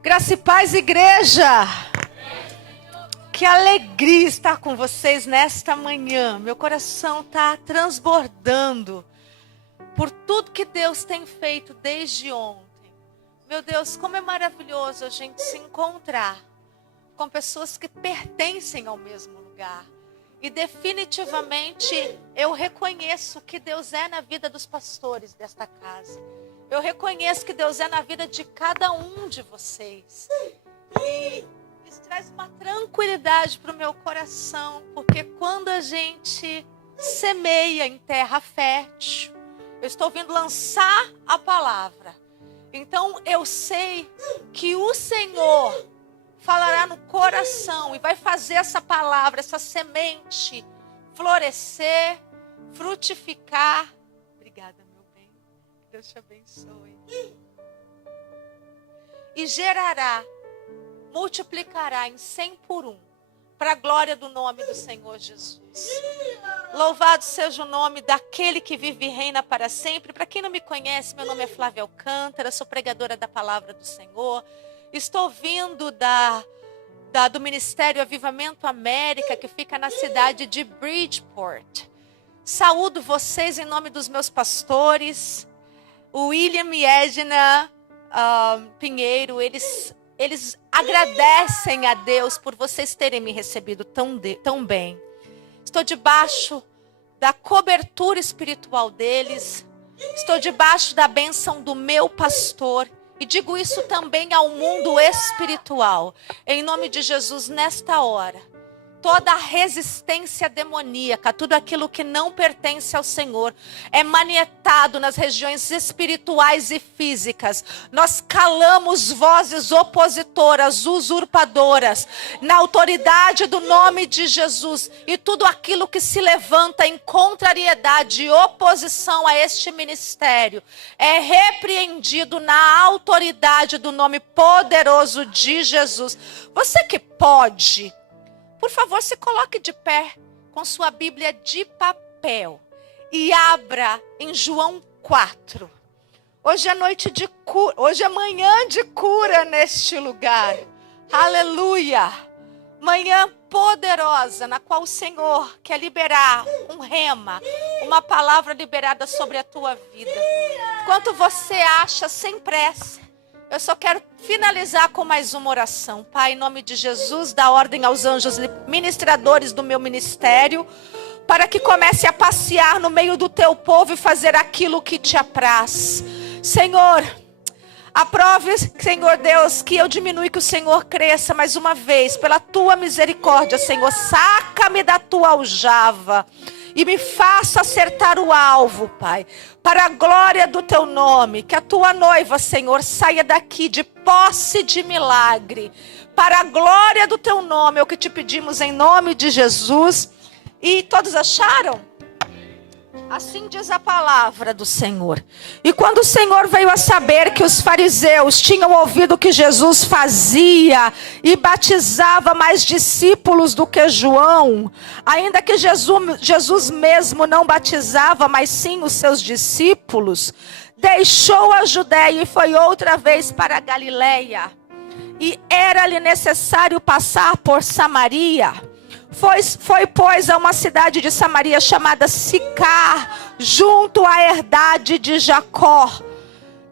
Graça e paz, igreja! Que alegria estar com vocês nesta manhã. Meu coração está transbordando por tudo que Deus tem feito desde ontem. Meu Deus, como é maravilhoso a gente se encontrar com pessoas que pertencem ao mesmo lugar. E definitivamente eu reconheço que Deus é na vida dos pastores desta casa. Eu reconheço que Deus é na vida de cada um de vocês. E isso traz uma tranquilidade para o meu coração, porque quando a gente semeia em terra fértil, eu estou vindo lançar a palavra. Então eu sei que o Senhor falará no coração e vai fazer essa palavra, essa semente florescer, frutificar. Obrigada, meu bem. Deus te abençoe. E gerará, multiplicará em 100 por 1, para a glória do nome do Senhor Jesus. Louvado seja o nome daquele que vive e reina para sempre. Para quem não me conhece, meu nome é Flávia Alcântara, sou pregadora da palavra do Senhor. Estou vindo do Ministério Avivamento América, que fica na cidade de Bridgeport. Saúdo vocês em nome dos meus pastores, o William e Edna Pinheiro. Eles agradecem a Deus por vocês terem me recebido tão bem. Estou debaixo da cobertura espiritual deles. Estou debaixo da bênção do meu pastor. E digo isso também ao mundo espiritual. Em nome de Jesus, nesta hora, toda a resistência demoníaca, tudo aquilo que não pertence ao Senhor, é manietado nas regiões espirituais e físicas. Nós calamos vozes opositoras, usurpadoras, na autoridade do nome de Jesus. E tudo aquilo que se levanta em contrariedade e oposição a este ministério é repreendido na autoridade do nome poderoso de Jesus. Você que pode, por favor, se coloque de pé com sua Bíblia de papel e abra em João 4. Hoje é noite de cura, hoje é manhã de cura neste lugar. Aleluia! Manhã poderosa na qual o Senhor quer liberar um rema, uma palavra liberada sobre a tua vida. Enquanto você acha, sem pressa, eu só quero finalizar com mais uma oração. Pai, em nome de Jesus, dá ordem aos anjos ministradores do meu ministério, para que comece a passear no meio do teu povo e fazer aquilo que te apraz. Senhor, aprove, Senhor Deus, que eu diminua e que o Senhor cresça mais uma vez. Pela tua misericórdia, Senhor, saca-me da tua aljava e me faça acertar o alvo, Pai, para a glória do teu nome. Que a tua noiva, Senhor, saia daqui de posse de milagre, para a glória do teu nome. É o que te pedimos em nome de Jesus. E todos acharam? Assim diz a palavra do Senhor. E quando o Senhor veio a saber que os fariseus tinham ouvido que Jesus fazia e batizava mais discípulos do que João, ainda que Jesus mesmo não batizava, mas sim os seus discípulos, deixou a Judeia e foi outra vez para a Galileia. E era-lhe necessário passar por Samaria. Foi, pois, a uma cidade de Samaria chamada Sicar, junto à herdade de Jacó.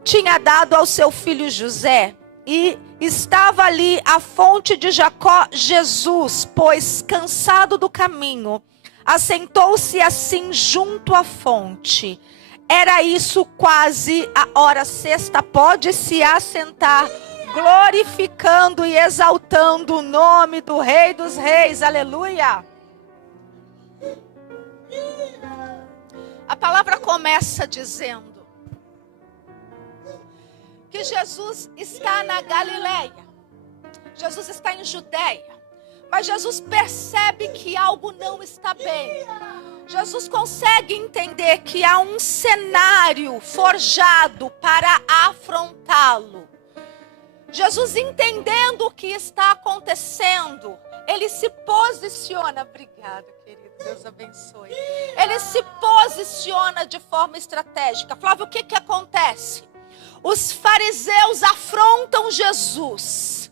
Tinha dado ao seu filho José. E estava ali a fonte de Jacó. Jesus, pois, cansado do caminho, assentou-se assim junto à fonte. Era isso quase a hora sexta. Pode se assentar, glorificando e exaltando o nome do Rei dos Reis. Aleluia! A palavra começa dizendo que Jesus está na Galileia. Jesus está em Judeia. Mas Jesus percebe que algo não está bem. Jesus consegue entender que há um cenário forjado para afrontá-lo. Jesus, entendendo o que está acontecendo, ele se posiciona. Obrigada, querido, Deus abençoe. Ele se posiciona de forma estratégica. Flávio, o que acontece? os fariseus afrontam Jesus,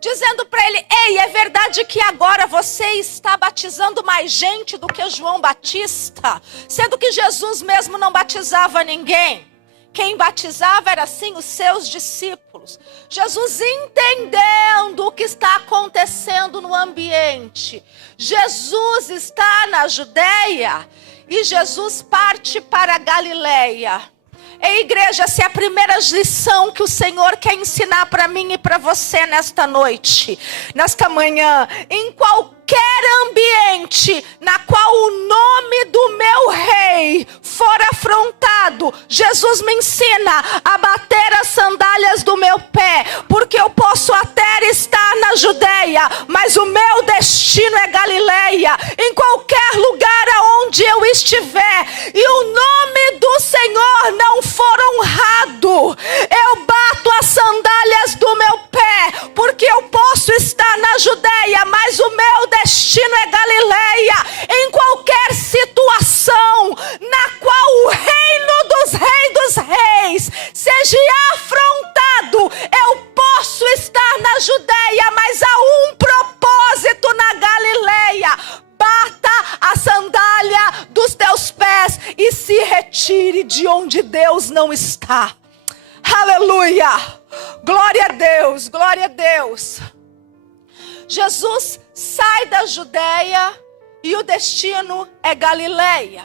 dizendo para ele: ei, é verdade que agora você está batizando mais gente do que João Batista? Sendo que Jesus mesmo não batizava ninguém. Quem batizava era sim os seus discípulos. Jesus, entendendo o que está acontecendo no ambiente, Jesus está na Judeia e Jesus parte para a Galileia. Ei, igreja, essa é a primeira lição que o Senhor quer ensinar para mim e para você nesta noite, nesta manhã. Em qualquer ambiente na qual o nome do meu rei for afrontado, Jesus me ensina a bater as sandálias do meu pé, porque eu posso até estar na Judeia, mas o meu destino é Galileia. Em qualquer lugar aonde eu estiver e o nome do Senhor não for honrado, eu bato as sandálias do meu pé, porque eu posso estar na Judeia, mas o meu destino é Galileia. Em qualquer situação na qual o reino dos reis seja afrontado, eu posso estar na Judeia, mas há um propósito na Galileia. Bata a sandália dos teus pés e se retire de onde Deus não está. Aleluia! Glória a Deus, glória a Deus. Jesus sai da Judeia e o destino é Galileia.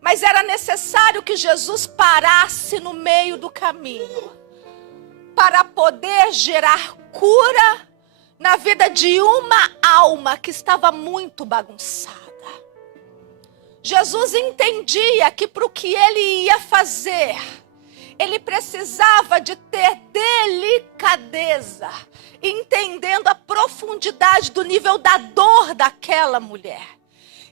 Mas era necessário que Jesus parasse no meio do caminho para poder gerar cura na vida de uma alma que estava muito bagunçada. Jesus entendia que para o que ele ia fazer, ele precisava de ter delicadeza, entendendo a profundidade do nível da dor daquela mulher.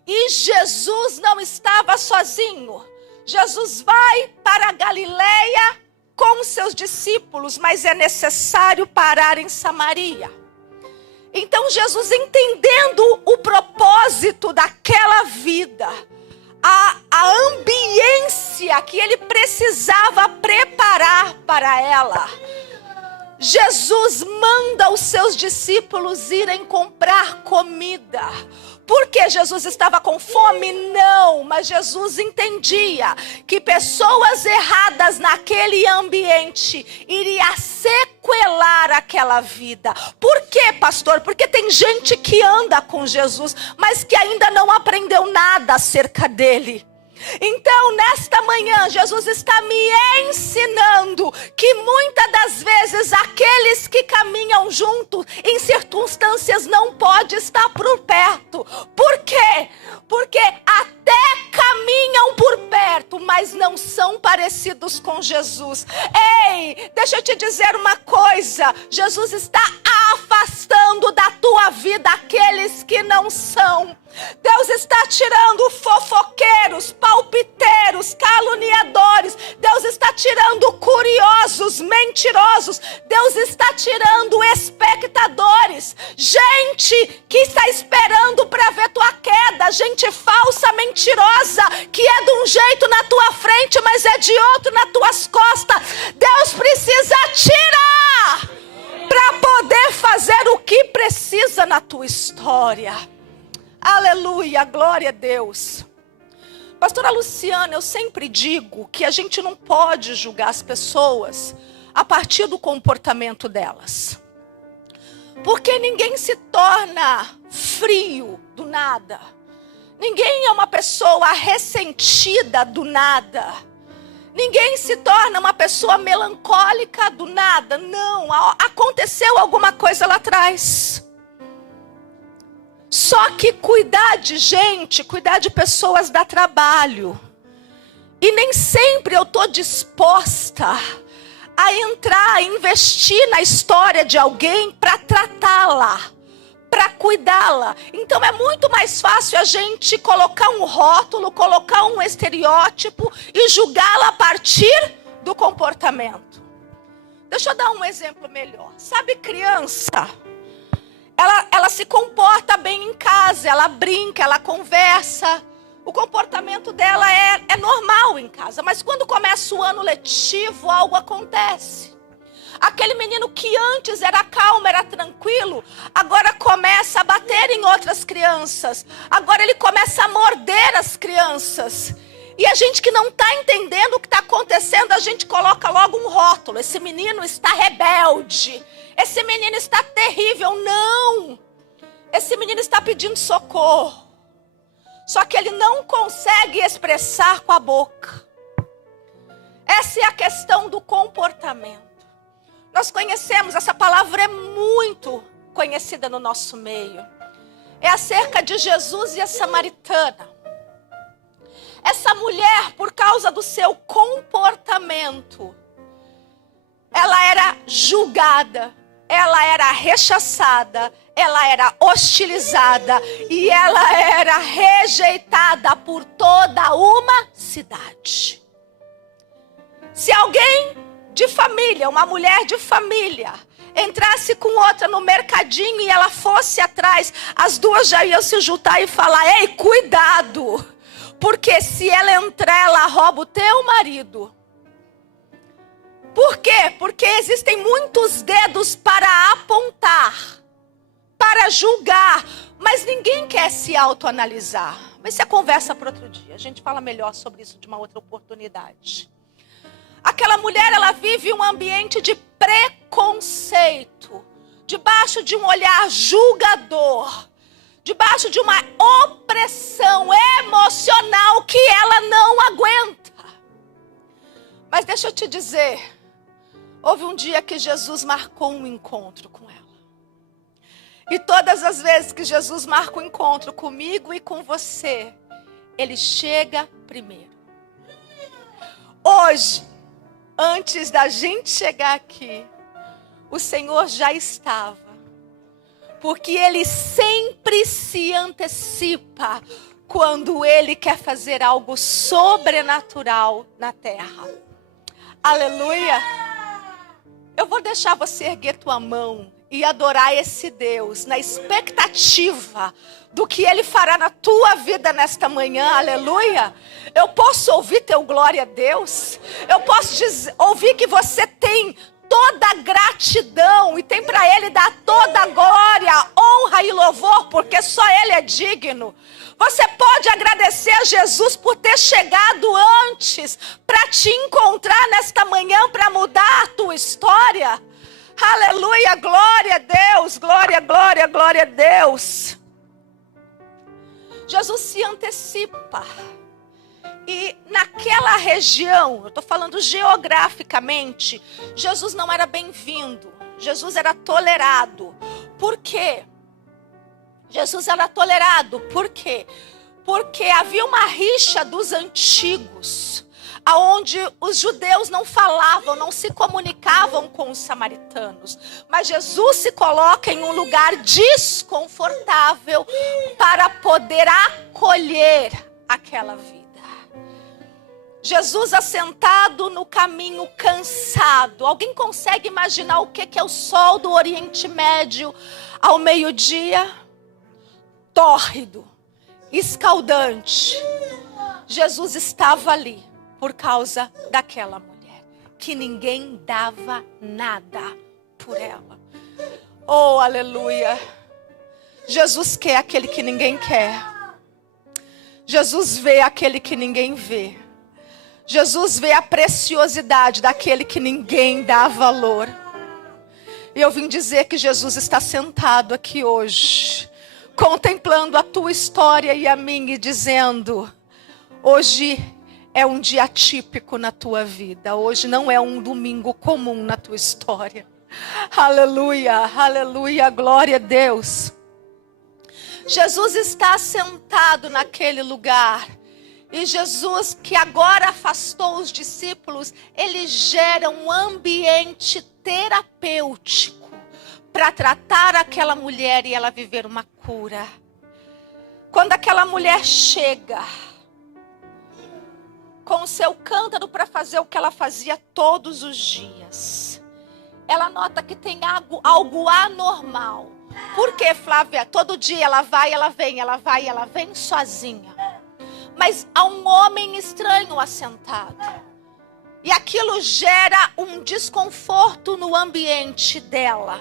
E Jesus não estava sozinho. Jesus vai para a Galileia com os seus discípulos, mas é necessário parar em Samaria. Então Jesus, entendendo o propósito daquela vida, a ambiência que ele precisava preparar para ela, Jesus manda os seus discípulos irem comprar comida. Porque Jesus estava com fome? Não, mas Jesus entendia que pessoas erradas naquele ambiente iria sequelar aquela vida. Por quê, pastor? Porque tem gente que anda com Jesus, mas que ainda não aprendeu nada acerca dele. Então, nesta manhã, Jesus está me ensinando que muitas das vezes aqueles que caminham juntos em circunstâncias não podem estar por perto. Por quê? Porque até caminham por perto, mas não são parecidos com Jesus. Ei, deixa eu te dizer uma coisa. Jesus está afastando da tua vida aqueles que não são. Deus está tirando fofoqueiros, palpiteiros, caluniadores. Deus está tirando curiosos, mentirosos. Deus está tirando espectadores. Gente que está esperando para ver tua queda. Gente falsa, mentirosa, que é de um jeito na tua frente, mas é de outro nas tuas costas. Deus precisa tirar para poder fazer o que precisa na tua história. Aleluia, glória a Deus. Pastora Luciana, eu sempre digo que a gente não pode julgar as pessoas a partir do comportamento delas. Porque ninguém se torna frio do nada. Ninguém é uma pessoa ressentida do nada. Ninguém se torna uma pessoa melancólica do nada. Não, aconteceu alguma coisa lá atrás. Só que cuidar de gente, cuidar de pessoas dá trabalho. E nem sempre eu estou disposta a entrar, a investir na história de alguém para tratá-la, para cuidá-la. Então é muito mais fácil a gente colocar um rótulo, colocar um estereótipo e julgá-la a partir do comportamento. Deixa eu dar um exemplo melhor. Sabe, criança? Ela se comporta bem em casa, ela brinca, ela conversa. O comportamento dela é normal em casa, mas quando começa o ano letivo, algo acontece. Aquele menino que antes era calmo, era tranquilo, agora começa a bater em outras crianças. Agora ele começa a morder as crianças. E a gente que não está entendendo o que está acontecendo, a gente coloca logo um rótulo. Esse menino está rebelde. Esse menino está terrível. Não! Esse menino está pedindo socorro. Só que ele não consegue expressar com a boca. Essa é a questão do comportamento. Nós conhecemos, essa palavra é muito conhecida no nosso meio. É acerca de Jesus e a samaritana. Essa mulher, por causa do seu comportamento, ela era julgada, ela era rechaçada, ela era hostilizada e ela era rejeitada por toda uma cidade. Se alguém de família, uma mulher de família, entrasse com outra no mercadinho e ela fosse atrás, as duas já iam se juntar e falar: ei, cuidado, porque se ela entrar, ela rouba o teu marido. Por quê? Porque existem muitos dedos para apontar, para julgar, mas ninguém quer se autoanalisar. Mas isso é conversa para outro dia, a gente fala melhor sobre isso de uma outra oportunidade. Aquela mulher, ela vive um ambiente de preconceito, debaixo de um olhar julgador, debaixo de uma opressão emocional que ela não aguenta. Mas deixa eu te dizer, houve um dia que Jesus marcou um encontro com ela. E todas as vezes que Jesus marca um encontro comigo e com você, ele chega primeiro. Hoje, antes da gente chegar aqui, o Senhor já estava. Porque Ele sempre se antecipa quando Ele quer fazer algo sobrenatural na terra. Aleluia! Eu vou deixar você erguer tua mão e adorar esse Deus na expectativa do que Ele fará na tua vida nesta manhã. Aleluia! Eu posso ouvir teu glória a Deus? Eu posso ouvir que você tem toda a gratidão e tem para Ele dar toda a glória, honra e louvor, porque só Ele é digno. Você pode agradecer a Jesus por ter chegado antes para te encontrar nesta manhã, para mudar a tua história. Aleluia, glória a Deus, glória, glória, glória a Deus. Jesus se antecipa. E naquela região, eu estou falando geograficamente, Jesus não era bem-vindo. Jesus era tolerado. Por quê? Jesus era tolerado. Por quê? Porque havia uma rixa dos antigos, aonde os judeus não falavam, não se comunicavam com os samaritanos. Mas Jesus se coloca em um lugar desconfortável para poder acolher aquela vida. Jesus assentado no caminho, cansado. Alguém consegue imaginar o que é o sol do Oriente Médio ao meio-dia? Tórrido, escaldante. Jesus estava ali por causa daquela mulher, que ninguém dava nada por ela. Oh, aleluia. Jesus quer aquele que ninguém quer. Jesus vê aquele que ninguém vê. Jesus vê a preciosidade daquele que ninguém dá valor. E eu vim dizer que Jesus está sentado aqui hoje, contemplando a tua história e a minha, e dizendo: hoje é um dia atípico na tua vida. Hoje não é um domingo comum na tua história. Aleluia, aleluia, glória a Deus. Jesus está sentado naquele lugar. E Jesus, que agora afastou os discípulos, ele gera um ambiente terapêutico para tratar aquela mulher e ela viver uma cura. Quando aquela mulher chega com o seu cântaro para fazer o que ela fazia todos os dias, ela nota que tem algo anormal. Por quê, Flávia? Todo dia ela vai, ela vem, ela vai, ela vem sozinha. mas há um homem estranho assentado. E aquilo gera um desconforto no ambiente dela.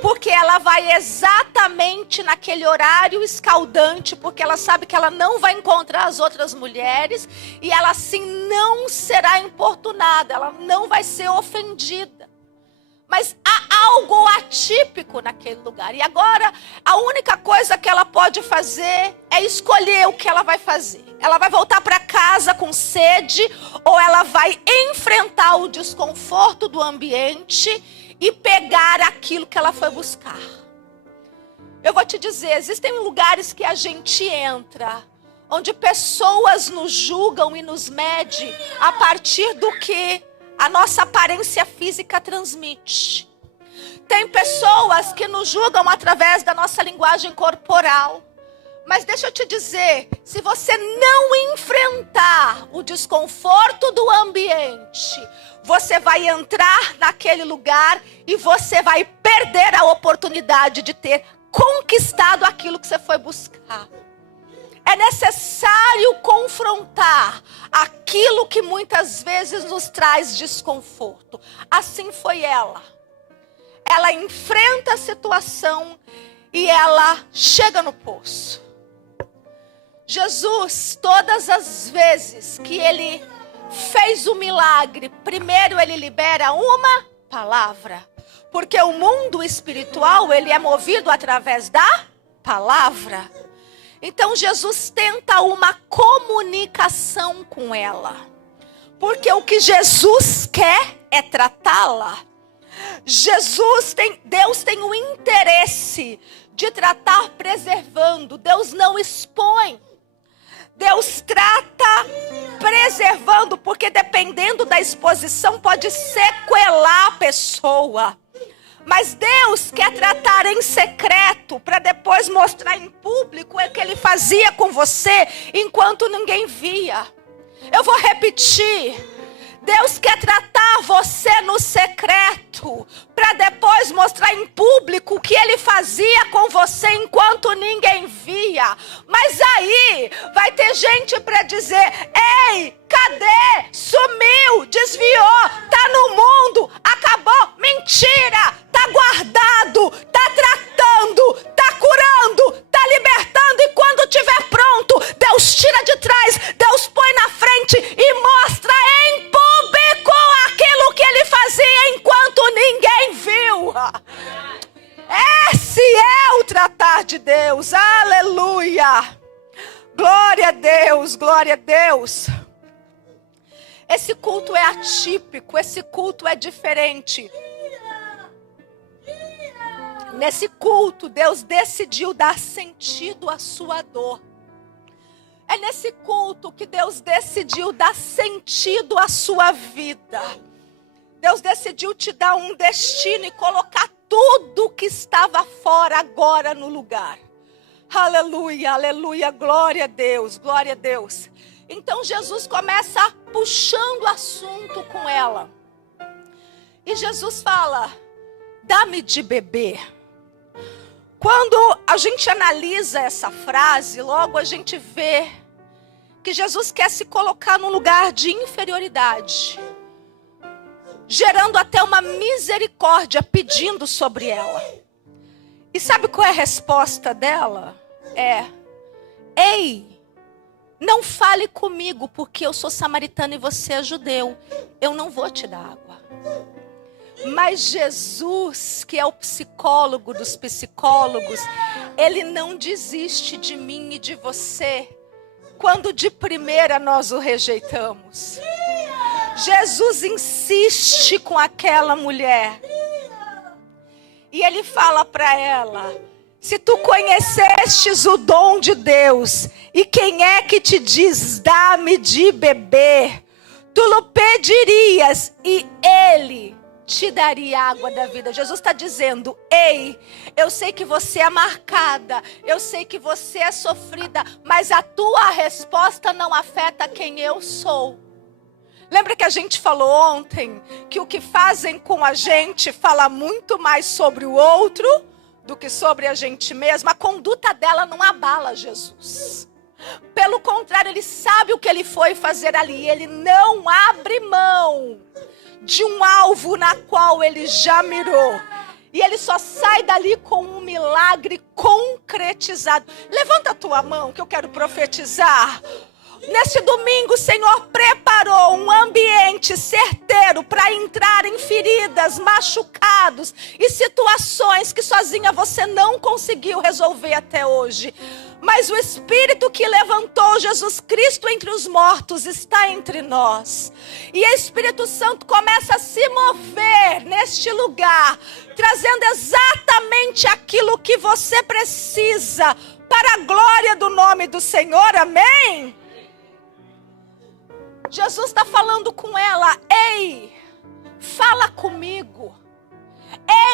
Porque ela vai exatamente naquele horário escaldante, porque ela sabe que ela não vai encontrar as outras mulheres, e ela assim não será importunada, ela não vai ser ofendida. Mas há algo atípico naquele lugar. E agora, a única coisa que ela pode fazer é escolher o que ela vai fazer. Ela vai voltar para casa com sede, ou ela vai enfrentar o desconforto do ambiente e pegar aquilo que ela foi buscar. Eu vou te dizer, existem lugares que a gente entra, onde pessoas nos julgam e nos medem a partir do que a nossa aparência física transmite. Tem pessoas que nos julgam através da nossa linguagem corporal. Mas deixa eu te dizer, se você não enfrentar o desconforto do ambiente, você vai entrar naquele lugar e você vai perder a oportunidade de ter conquistado aquilo que você foi buscar. É necessário confrontar aquilo que muitas vezes nos traz desconforto. Assim foi ela. Ela enfrenta a situação e ela chega no poço. Jesus, todas as vezes que ele fez o milagre, primeiro ele libera uma palavra. Porque o mundo espiritual, ele é movido através da palavra. Então Jesus tenta uma comunicação com ela. Porque o que Jesus quer é tratá-la. Deus tem o interesse de tratar preservando. Deus não expõe. Deus trata preservando, porque dependendo da exposição pode sequelar a pessoa. Mas Deus quer tratar em secreto, para depois mostrar em público o que Ele fazia com você, enquanto ninguém via. Eu vou repetir. Deus quer tratar você no secreto, para depois mostrar em público o que Ele fazia com você enquanto ninguém via. Mas aí vai ter gente para dizer: ei, cadê? Sumiu, desviou, tá no mundo, acabou. Mentira, tá guardado, tá tratando, tá curando, tá libertando. E quando tiver pronto, Deus tira de trás, Deus põe na frente e mostra em público aquilo que Ele fazia enquanto ninguém viu. Esse é o tratar de Deus. Aleluia. Glória a Deus, glória a Deus. Esse culto é atípico, esse culto é diferente. Nesse culto, Deus decidiu dar sentido à sua dor. É nesse culto que Deus decidiu dar sentido à sua vida. Deus decidiu te dar um destino e colocar tudo que estava fora agora no lugar. Aleluia, aleluia, glória a Deus, glória a Deus. Então Jesus começa puxando o assunto com ela. E Jesus fala: dá-me de beber. Quando a gente analisa essa frase, logo a gente vê que Jesus quer se colocar num lugar de inferioridade, gerando até uma misericórdia pedindo sobre ela. E sabe qual é a resposta dela? Ei, não fale comigo porque eu sou samaritana e você é judeu. Eu não vou te dar água. Mas Jesus, que é o psicólogo dos psicólogos, Ele não desiste de mim e de você quando de primeira nós o rejeitamos. Jesus insiste com aquela mulher. E Ele fala para ela: se tu conhecestes o dom de Deus, e quem é que te diz, dá-me de beber, tu lhe pedirias e Ele te daria água da vida. Jesus está dizendo: ei, eu sei que você é marcada, eu sei que você é sofrida, mas a tua resposta não afeta quem eu sou. Lembra que a gente falou ontem que o que fazem com a gente fala muito mais sobre o outro do que sobre a gente mesma? A conduta dela não abala Jesus. Pelo contrário, ele sabe o que ele foi fazer ali. Ele não abre mão de um alvo na qual ele já mirou. E ele só sai dali com um milagre concretizado. Levanta a tua mão que eu quero profetizar. Nesse domingo, o Senhor preparou um ambiente certeiro para entrar em feridas, machucados e situações que sozinha você não conseguiu resolver até hoje. Mas o Espírito que levantou Jesus Cristo entre os mortos está entre nós. E o Espírito Santo começa a se mover neste lugar, trazendo exatamente aquilo que você precisa para a glória do nome do Senhor. Amém? Jesus está falando com ela. Ei, fala comigo.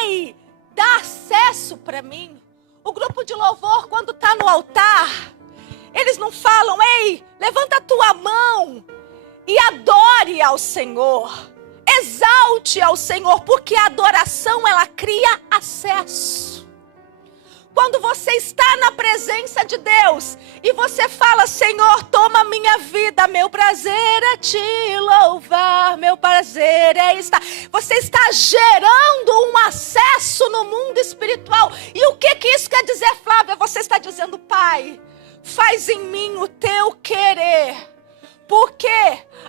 Ei, dá acesso para mim. O grupo de louvor, quando está no altar, eles não falam: ei, levanta a tua mão e adore ao Senhor. Exalte ao Senhor, porque a adoração, ela cria acesso. Quando você está na presença de Deus e você fala: Senhor, toma minha vida, meu prazer é te louvar, meu prazer é estar. Você está gerando um acesso no mundo espiritual. E o que isso quer dizer, Flávia? Você está dizendo: Pai, faz em mim o teu querer. Porque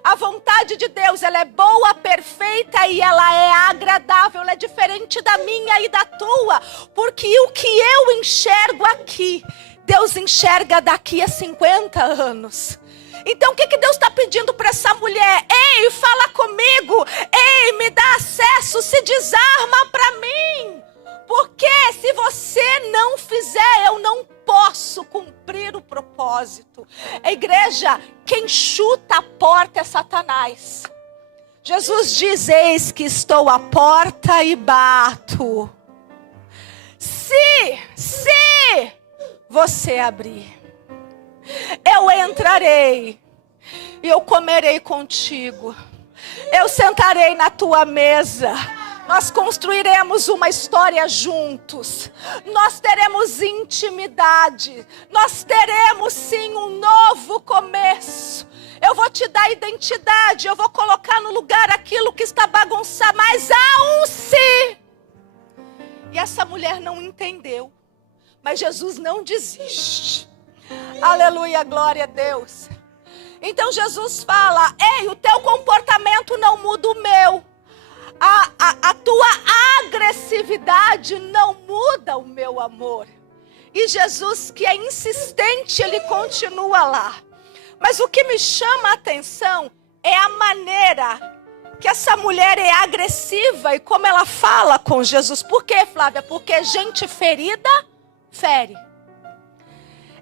a vontade de Deus, ela é boa, perfeita e ela é agradável. Ela é diferente da minha e da tua. Porque o que eu enxergo aqui, Deus enxerga daqui a 50 anos. Então o que Deus está pedindo para essa mulher? Ei, fala comigo. Ei, me dá acesso, se desarma para mim. Porque se você não fizer, eu não posso cumprir o propósito. A igreja, quem chuta a porta é Satanás. Jesus diz: eis que estou à porta e bato. Se você abrir, eu entrarei e eu comerei contigo. Eu sentarei na tua mesa. Nós construiremos uma história juntos. Nós teremos intimidade. Nós teremos sim um novo começo. Eu vou te dar identidade. Eu vou colocar no lugar aquilo que está bagunçado. Mas há um sim. E essa mulher não entendeu. Mas Jesus não desiste. Aleluia, glória a Deus. Então Jesus fala: ei, o teu comportamento não muda o meu. A tua agressividade não muda o meu amor. E Jesus, que é insistente, ele continua lá. Mas o que me chama a atenção é a maneira que essa mulher é agressiva e como ela fala com Jesus. Por quê, Flávia? Porque gente ferida fere.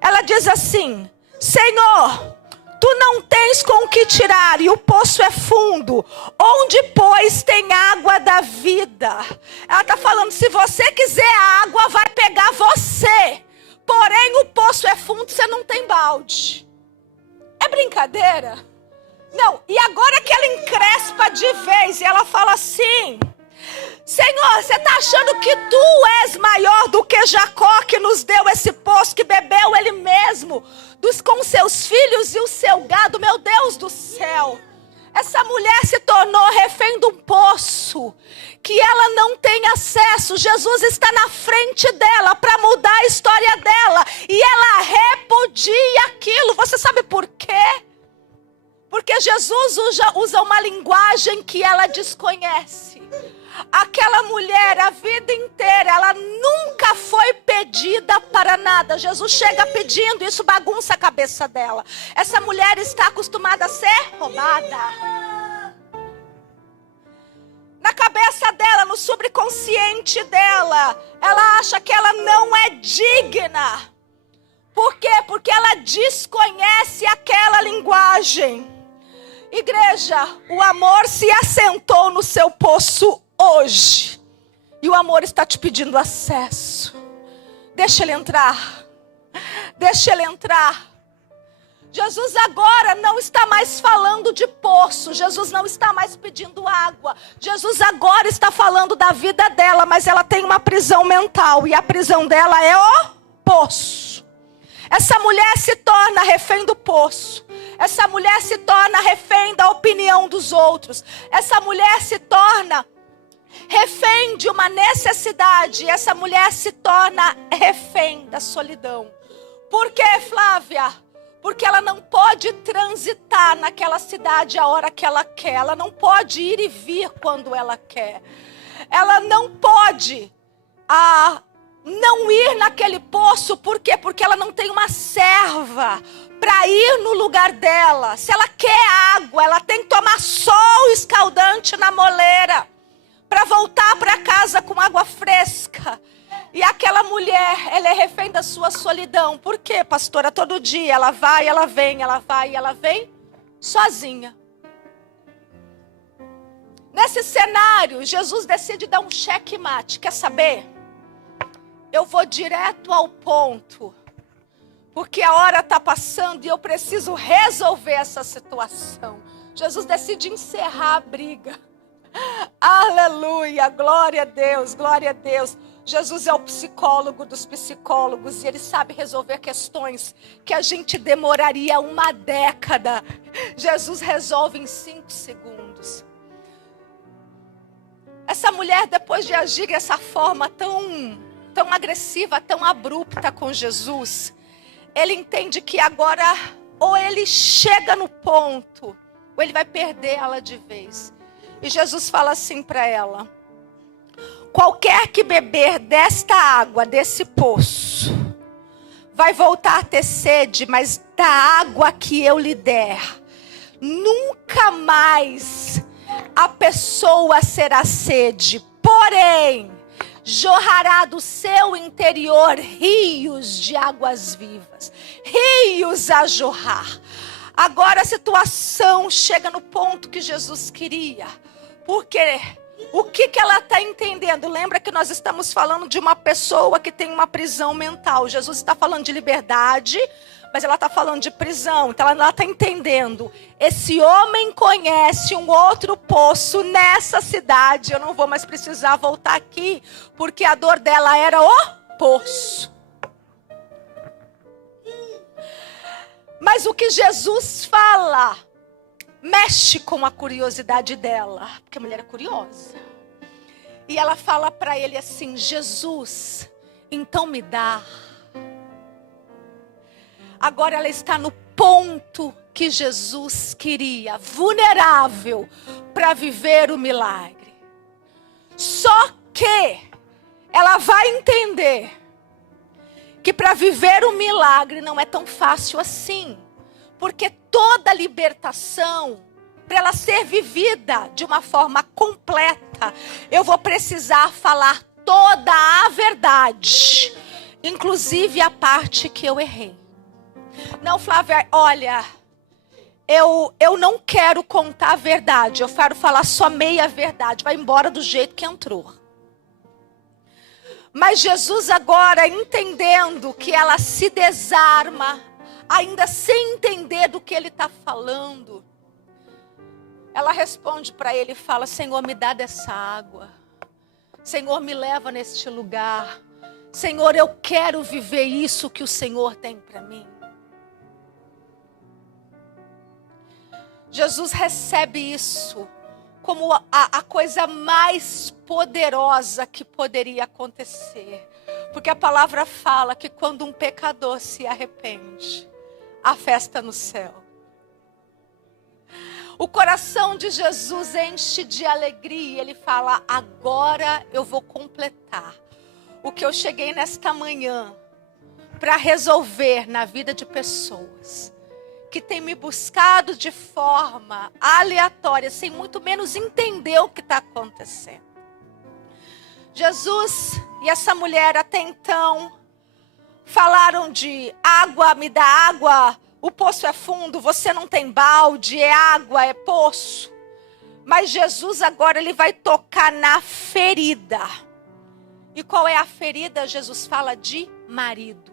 Ela diz assim: Senhor, tu não tens com o que tirar e o poço é fundo. Onde, pois, tem água da vida? Ela está falando: se você quiser a água, vai pegar você. Porém, o poço é fundo, você não tem balde. É brincadeira? Não, e agora que ela encrespa de vez e ela fala assim: Senhor, você está achando que tu és maior do que Jacó, que nos deu esse poço, que bebeu ele mesmo com seus filhos e o seu gado? Meu Deus do céu, essa mulher se tornou refém de um poço que ela não tem acesso. Jesus está na frente dela para mudar a história dela e ela repudia aquilo. Você sabe por quê? Porque Jesus usa uma linguagem que ela desconhece. Aquela mulher, a vida inteira, ela nunca foi pedida para nada. Jesus chega pedindo, isso bagunça a cabeça dela. Essa mulher está acostumada a ser roubada. Na cabeça dela, no subconsciente dela, ela acha que ela não é digna. Por quê? Porque ela desconhece aquela linguagem. Igreja, o amor se assentou no seu poço hoje. E o amor está te pedindo acesso. Deixa ele entrar. Deixa ele entrar. Jesus agora não está mais falando de poço. Jesus não está mais pedindo água. Jesus agora está falando da vida dela. Mas ela tem uma prisão mental. E a prisão dela é o poço. Essa mulher se torna refém do poço. Essa mulher se torna refém da opinião dos outros. Essa mulher se torna refém de uma necessidade. Essa mulher se torna refém da solidão. Por quê, Flávia? Porque ela não pode transitar naquela cidade a hora que ela quer. Ela não pode ir e vir quando ela quer. Ela não pode não ir naquele poço. Por quê? Porque ela não tem uma serva para ir no lugar dela. Se ela quer água, ela tem que tomar sol escaldante na moleira para voltar para casa com água fresca. E aquela mulher, ela é refém da sua solidão. Por quê, pastora? Todo dia ela vai, ela vem, ela vai, ela vem, sozinha. Nesse cenário, Jesus decide dar um checkmate. Quer saber? Eu vou direto ao ponto. Porque a hora está passando e eu preciso resolver essa situação. Jesus decide encerrar a briga. Aleluia, glória a Deus, glória a Deus. Jesus é o psicólogo dos psicólogos e ele sabe resolver questões que a gente demoraria uma década. Jesus resolve em 5 segundos. Essa mulher, depois de agir dessa forma tão agressiva, tão abrupta com Jesus, ele entende que agora ou ele chega no ponto, ou ele vai perder ela de vez. E Jesus fala assim para ela: qualquer que beber desta água, desse poço, vai voltar a ter sede, mas da água que eu lhe der, nunca mais a pessoa será sede. Porém, jorrará do seu interior rios de águas vivas. Rios a jorrar. Agora a situação chega no ponto que Jesus queria. Porque o que ela está entendendo? Lembra que nós estamos falando de uma pessoa que tem uma prisão mental. Jesus está falando de liberdade, mas ela está falando de prisão. Então ela está entendendo. Esse homem conhece um outro poço nessa cidade. Eu não vou mais precisar voltar aqui, porque a dor dela era o poço. Mas o que Jesus fala mexe com a curiosidade dela, porque a mulher é curiosa. E ela fala para ele assim: Jesus, então me dá. Agora ela está no ponto que Jesus queria, vulnerável para viver o milagre. Só que ela vai entender que para viver o milagre não é tão fácil assim. Porque toda libertação, para ela ser vivida de uma forma completa, eu vou precisar falar toda a verdade, inclusive a parte que eu errei. Não, Flávia, olha, eu não quero contar a verdade, eu quero falar só meia verdade, vai embora do jeito que entrou. Mas Jesus agora, entendendo que ela se desarma, ainda sem entender do que ele está falando, ela responde para ele e fala: Senhor, me dá dessa água. Senhor, me leva neste lugar. Senhor, eu quero viver isso que o Senhor tem para mim. Jesus recebe isso como a coisa mais poderosa que poderia acontecer. Porque a palavra fala que quando um pecador se arrepende, há festa no céu. O coração de Jesus enche de alegria. Ele fala: agora eu vou completar o que eu cheguei nesta manhã para resolver na vida de pessoas que têm me buscado de forma aleatória, sem muito menos entender o que está acontecendo. Jesus e essa mulher até então falaram de água, me dá água, o poço é fundo, você não tem balde, é água, é poço. Mas Jesus agora ele vai tocar na ferida. E qual é a ferida? Jesus fala de marido.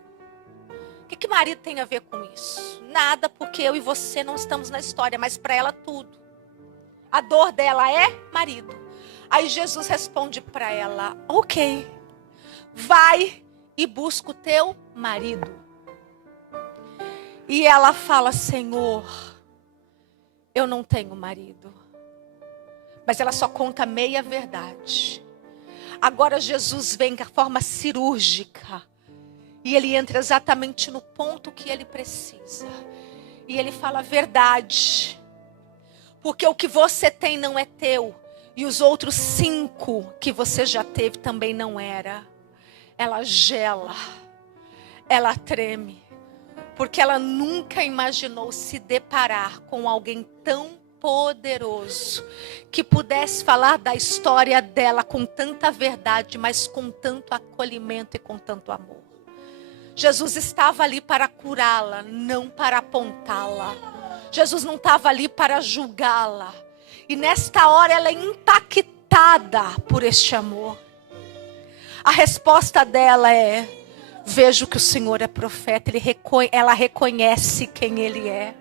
O que marido tem a ver com isso? Nada, porque eu e você não estamos na história, mas para ela tudo. A dor dela é marido. Aí Jesus responde para ela: ok, vai e busca o teu marido. E ela fala: Senhor, eu não tenho marido. Mas ela só conta meia verdade. Agora Jesus vem de forma cirúrgica. E ele entra exatamente no ponto que ele precisa. E ele fala a verdade. Porque o que você tem não é teu. E os outros 5 que você já teve também não era. Ela gela. Ela treme. Porque ela nunca imaginou se deparar com alguém tão poderoso. Que pudesse falar da história dela com tanta verdade. Mas com tanto acolhimento e com tanto amor. Jesus estava ali para curá-la, não para apontá-la. Jesus não estava ali para julgá-la. E nesta hora ela é impactada por este amor. A resposta dela é: vejo que o Senhor é profeta. Ela reconhece quem Ele é.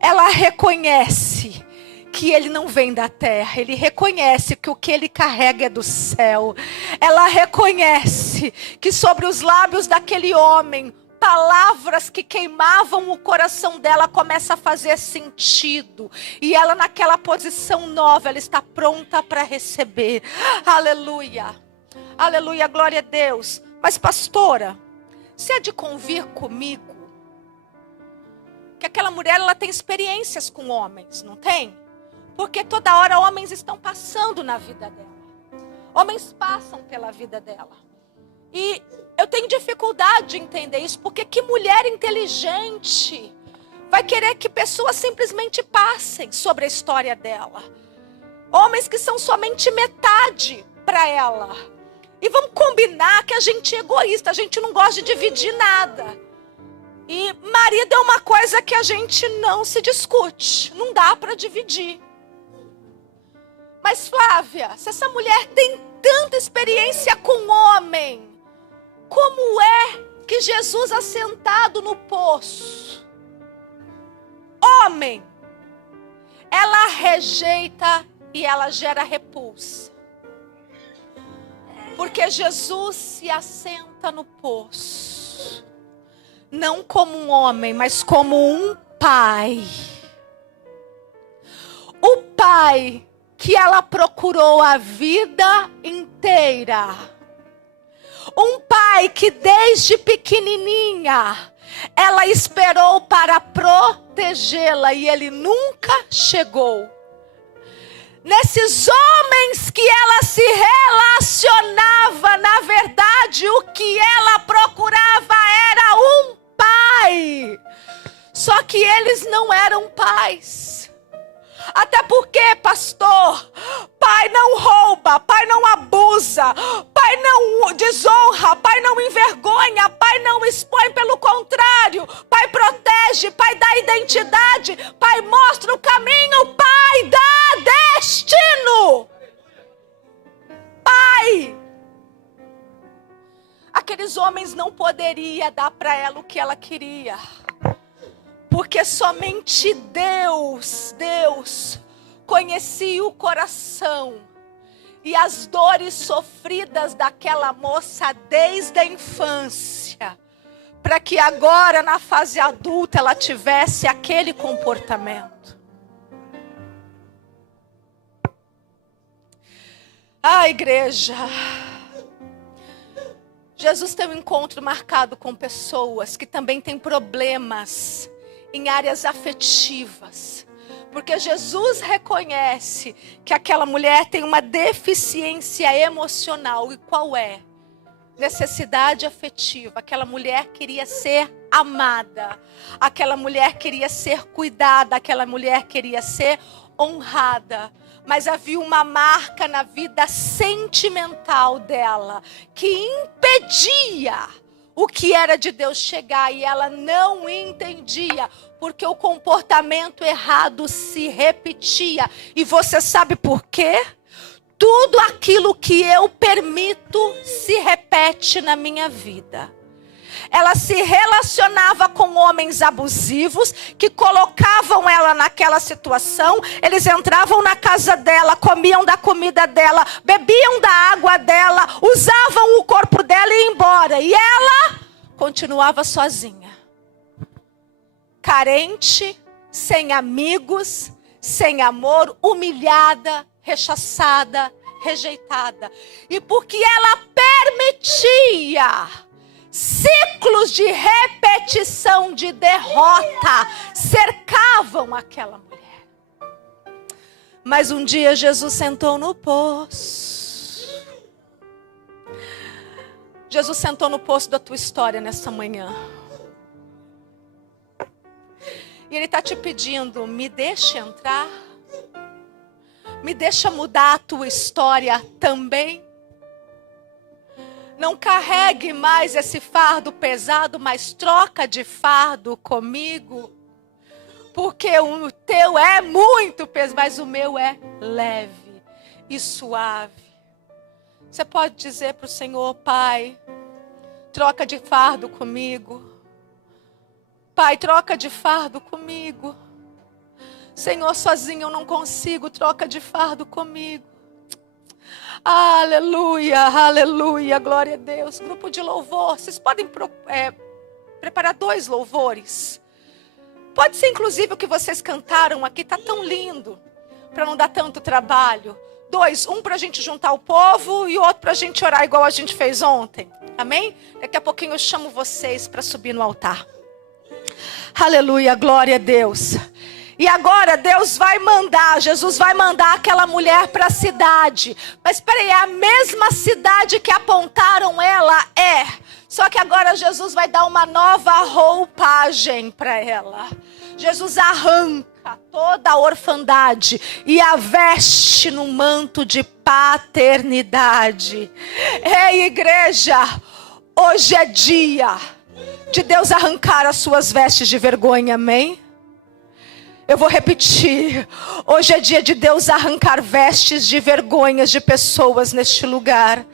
Ela reconhece que Ele não vem da terra. Ele reconhece que o que Ele carrega é do céu. Ela reconhece que sobre os lábios daquele homem, palavras que queimavam o coração dela começam a fazer sentido. E ela naquela posição nova, ela está pronta para receber. Aleluia. Aleluia, glória a Deus. Mas pastora, você é de convir comigo? Que aquela mulher, ela tem experiências com homens, não tem? Porque toda hora homens estão passando na vida dela. Homens passam pela vida dela. E eu tenho dificuldade de entender isso. Porque que mulher inteligente vai querer que pessoas simplesmente passem sobre a história dela? Homens que são somente metade para ela. E vamos combinar que a gente é egoísta. A gente não gosta de dividir nada. E marido é uma coisa que a gente não se discute. Não dá para dividir. Mas Flávia, se essa mulher tem tanta experiência com homem, como é que Jesus assentado no poço, homem, ela rejeita e ela gera repulsa? Porque Jesus se assenta no poço, não como um homem, mas como um pai. O pai que ela procurou a vida inteira. Um pai que desde pequenininha ela esperou para protegê-la e ele nunca chegou. Nesses homens que ela se relacionava, na verdade o que ela procurava era um pai. Só que eles não eram pais. Até porque, pastor, pai não rouba, pai não abusa, pai não desonra, pai não envergonha, pai não expõe, pelo contrário, pai protege, pai dá identidade, pai mostra o caminho, pai dá destino. Pai. Aqueles homens não poderiam dar para ela o que ela queria. Porque somente Deus conhecia o coração e as dores sofridas daquela moça desde a infância, para que agora na fase adulta ela tivesse aquele comportamento. Igreja, Jesus tem um encontro marcado com pessoas que também têm problemas em áreas afetivas, porque Jesus reconhece que aquela mulher tem uma deficiência emocional. E qual é? Necessidade afetiva. Aquela mulher queria ser amada, aquela mulher queria ser cuidada, aquela mulher queria ser honrada. Mas havia uma marca na vida sentimental dela que impedia o que era de Deus chegar, e ela não entendia, porque o comportamento errado se repetia. E você sabe por quê? Tudo aquilo que eu permito se repete na minha vida. Ela se relacionava com homens abusivos que colocavam ela naquela situação. Eles entravam na casa dela, comiam da comida dela, bebiam da água dela, usavam o corpo dela e iam embora. E ela continuava sozinha. carente, sem amigos, sem amor, humilhada, rechaçada, rejeitada. E porque ela permitia ciclos de repetição de derrota, cercavam aquela mulher. Mas um dia Jesus sentou no poço. Jesus sentou no poço da tua história nessa manhã. E Ele está te pedindo, me deixa entrar. Me deixa mudar a tua história também. Não carregue mais esse fardo pesado, mas troca de fardo comigo. Porque o teu é muito pesado, mas o meu é leve e suave. Você pode dizer para o Senhor, Pai, troca de fardo comigo. Pai, troca de fardo comigo. Senhor, sozinho eu não consigo, troca de fardo comigo. Aleluia, aleluia, glória a Deus. Grupo de louvor, vocês podem preparar 2 louvores. Pode ser inclusive o que vocês cantaram aqui, tá tão lindo, para não dar tanto trabalho. 2, um para a gente juntar o povo e outro para a gente orar igual a gente fez ontem. Amém? Daqui a pouquinho eu chamo vocês para subir no altar. Aleluia, glória a Deus. E agora Deus vai mandar, Jesus vai mandar aquela mulher para a cidade. Mas espera aí, é a mesma cidade que apontaram ela? É. Só que agora Jesus vai dar uma nova roupagem para ela. Jesus arranca toda a orfandade e a veste num manto de paternidade. Ei, igreja, hoje é dia de Deus arrancar as suas vestes de vergonha, amém? Eu vou repetir, hoje é dia de Deus arrancar vestes de vergonhas de pessoas neste lugar.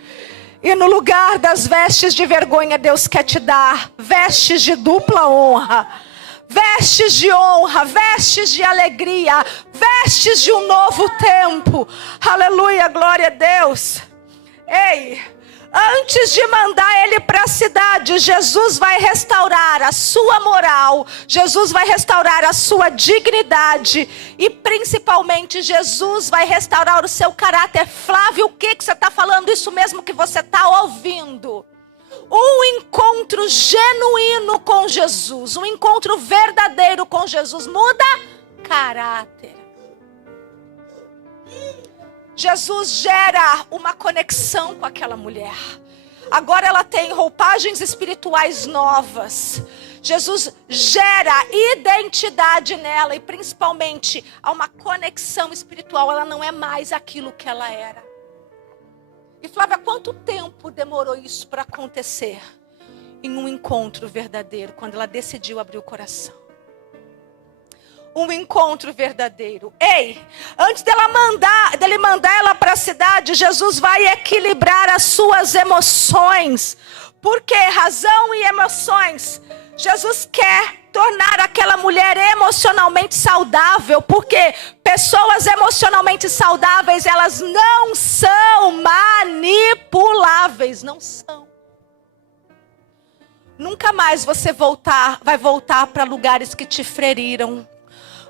E no lugar das vestes de vergonha, Deus quer te dar vestes de dupla honra. Vestes de honra, vestes de alegria, vestes de um novo tempo. Aleluia, glória a Deus. Ei, antes de mandar ele para a cidade, Jesus vai restaurar a sua moral, Jesus vai restaurar a sua dignidade e principalmente Jesus vai restaurar o seu caráter. Flávio, o que você está falando? Isso mesmo que você está ouvindo. Um encontro genuíno com Jesus, um encontro verdadeiro com Jesus muda caráter. Jesus gera uma conexão com aquela mulher. Agora ela tem roupagens espirituais novas. Jesus gera identidade nela e principalmente há uma conexão espiritual. Ela não é mais aquilo que ela era. E Flávia, quanto tempo demorou isso para acontecer? Em um encontro verdadeiro, quando ela decidiu abrir o coração. Um encontro verdadeiro. Ei, antes dele mandar ela para a cidade, Jesus vai equilibrar as suas emoções. Por quê? Razão e emoções. Jesus quer tornar aquela mulher emocionalmente saudável, porque pessoas emocionalmente saudáveis, elas não são manipuláveis, não são. Nunca mais você vai voltar para lugares que te feriram.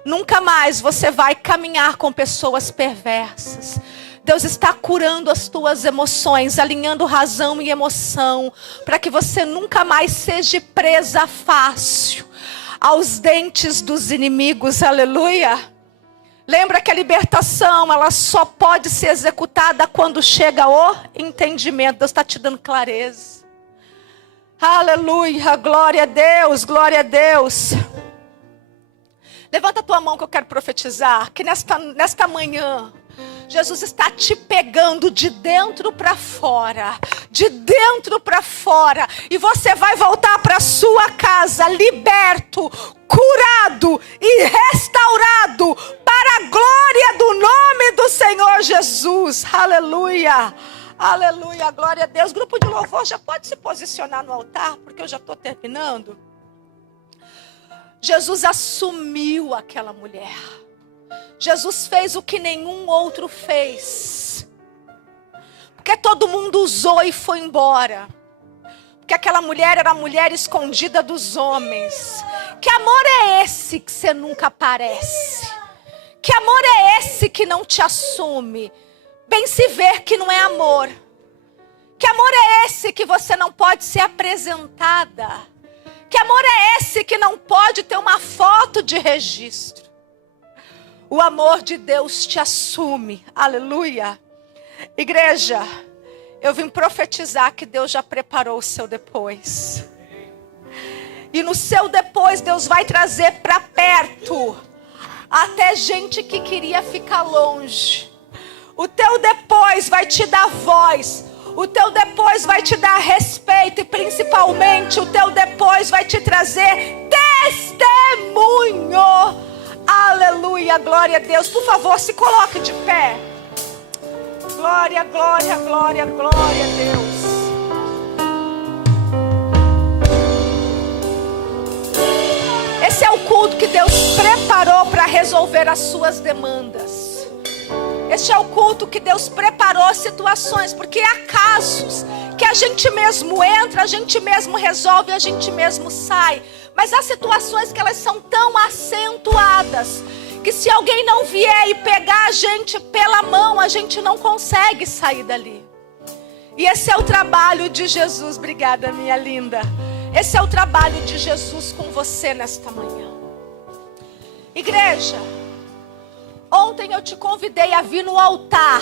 Nunca mais você vai caminhar com pessoas perversas. Deus está curando as tuas emoções, alinhando razão e emoção, para que você nunca mais seja presa fácil aos dentes dos inimigos, aleluia. Lembra que a libertação, ela só pode ser executada quando chega o entendimento. Deus está te dando clareza. Aleluia, glória a Deus, glória a Deus. Levanta a tua mão que eu quero profetizar, que nesta manhã, Jesus está te pegando de dentro para fora, de dentro para fora, e você vai voltar para sua casa liberto, curado e restaurado para a glória do nome do Senhor Jesus. Aleluia, aleluia, glória a Deus. Grupo de louvor já pode se posicionar no altar, porque eu já estou terminando. Jesus assumiu aquela mulher. Jesus fez o que nenhum outro fez. Porque todo mundo usou e foi embora. Porque aquela mulher era a mulher escondida dos homens. Que amor é esse que você nunca aparece? Que amor é esse que não te assume? Bem se ver que não é amor. Que amor é esse que você não pode ser apresentada? Que amor é esse que não pode ter uma foto de registro? O amor de Deus te assume. Aleluia. Igreja, eu vim profetizar que Deus já preparou o seu depois. E no seu depois Deus vai trazer para perto até gente que queria ficar longe. O teu depois vai te dar voz. O teu depois vai te dar respeito. E principalmente o teu depois vai te trazer testemunho. Aleluia, glória a Deus. Por favor, se coloque de pé. Glória, glória, glória, glória a Deus. Esse é o culto que Deus preparou para resolver as suas demandas. Este é o culto que Deus preparou situações, porque há casos que a gente mesmo entra, a gente mesmo resolve, a gente mesmo sai. Mas há situações que elas são tão acentuadas, que se alguém não vier e pegar a gente pela mão, a gente não consegue sair dali. E esse é o trabalho de Jesus. Obrigada, minha linda. Esse é o trabalho de Jesus com você nesta manhã. Igreja, ontem eu te convidei a vir no altar,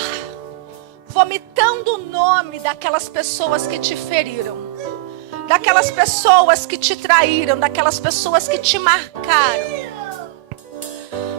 vomitando o nome daquelas pessoas que te feriram, daquelas pessoas que te traíram, daquelas pessoas que te marcaram.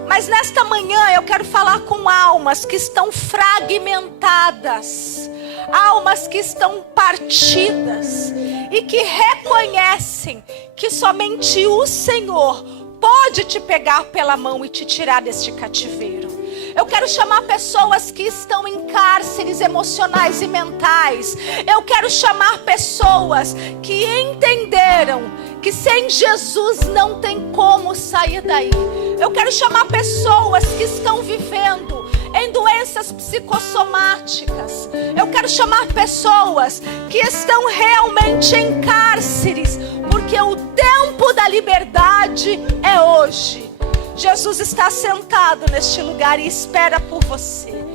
Mas nesta manhã eu quero falar com almas que estão fragmentadas, almas que estão partidas e que reconhecem que somente o Senhor pode te pegar pela mão e te tirar deste cativeiro. Eu quero chamar pessoas que estão em cárceres emocionais e mentais. Eu quero chamar pessoas que entenderam que sem Jesus não tem como sair daí. Eu quero chamar pessoas que estão vivendo em doenças psicossomáticas. Eu quero chamar pessoas que estão realmente em cárceres, porque o tempo da liberdade é hoje. Jesus está sentado neste lugar e espera por você.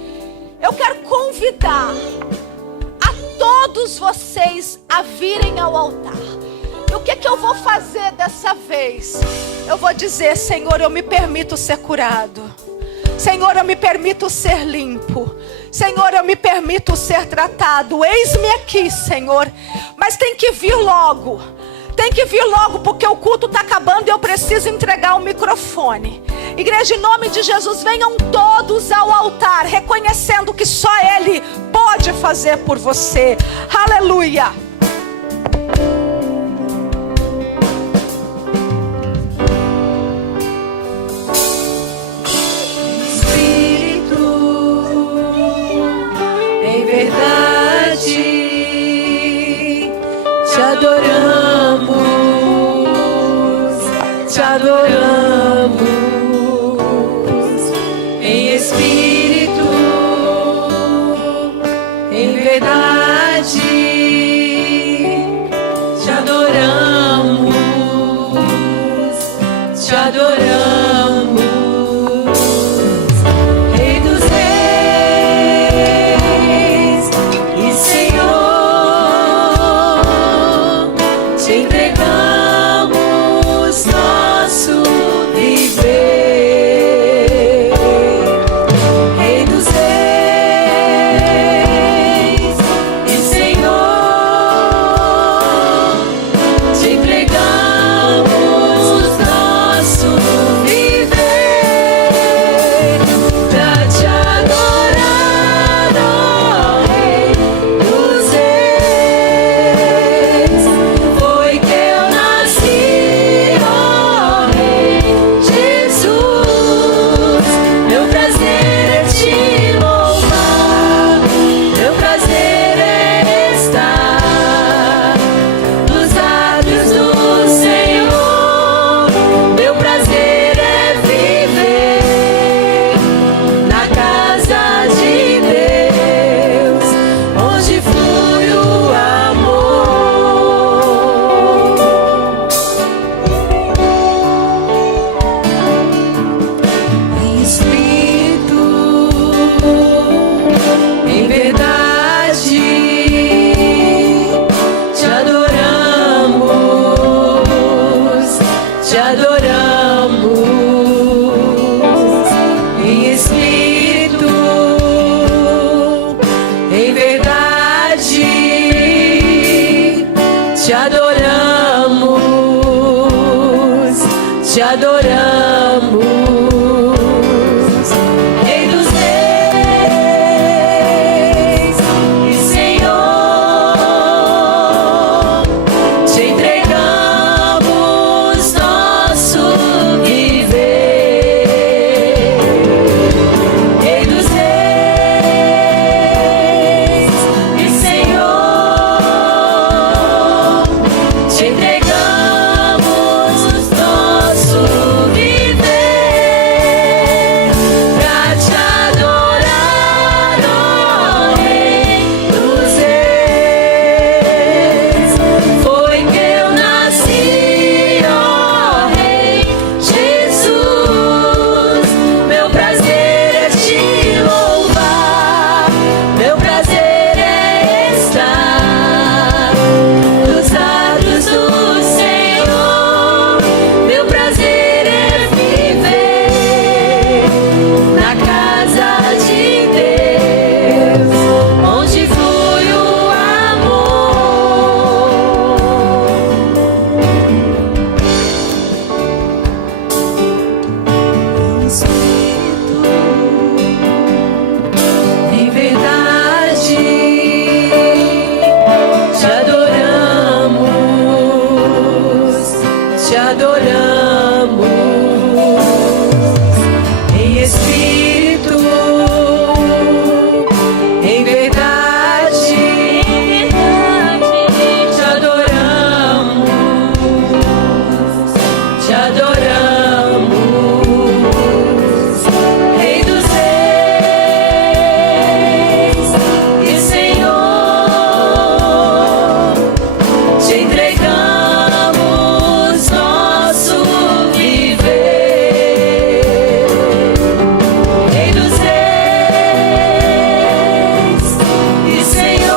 Eu quero convidar a todos vocês a virem ao altar. E o que eu vou fazer dessa vez? Eu vou dizer: Senhor, eu me permito ser curado. Senhor, eu me permito ser limpo. Senhor, eu me permito ser tratado. Eis-me aqui, Senhor. Mas tem que vir logo. Tem que vir logo, porque o culto está acabando e eu preciso entregar o microfone. Igreja, em nome de Jesus, venham todos ao altar, reconhecendo que só Ele pode fazer por você. Aleluia. Te adoramos em espírito, em verdade. Te adoramos, te adoramos, Rei dos Reis e Senhor, te entregamos nosso viver, Rei dos Reis adoramos, Rei dos Reis e Senhor, te entregamos nosso viver. Rei dos Reis e Senhor, te entregamos nosso viver pra te adorar, ó Rei dos Reis. Foi que eu nasci, ó Rei Jesus. Meu prazer é te louvar, meu prazer é estar nos atos do Senhor. Meu prazer é viver na casa de Deus, onde flui o amor. Espírito, em verdade, te adoramos, te adoramos. Em espírito, em verdade, te adoramos, te adoramos. Rei dos Reis e Senhor, te entregamos nosso viver. Rei dos Reis e Senhor,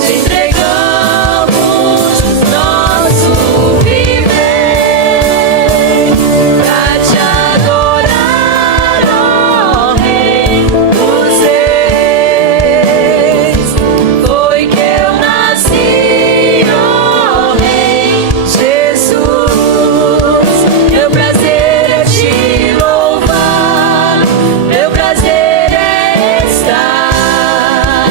te entregamos nosso viver pra te adorar, ó Rei dos Reis. Foi que eu nasci, ó Rei Jesus. Meu prazer é te louvar, meu prazer é estar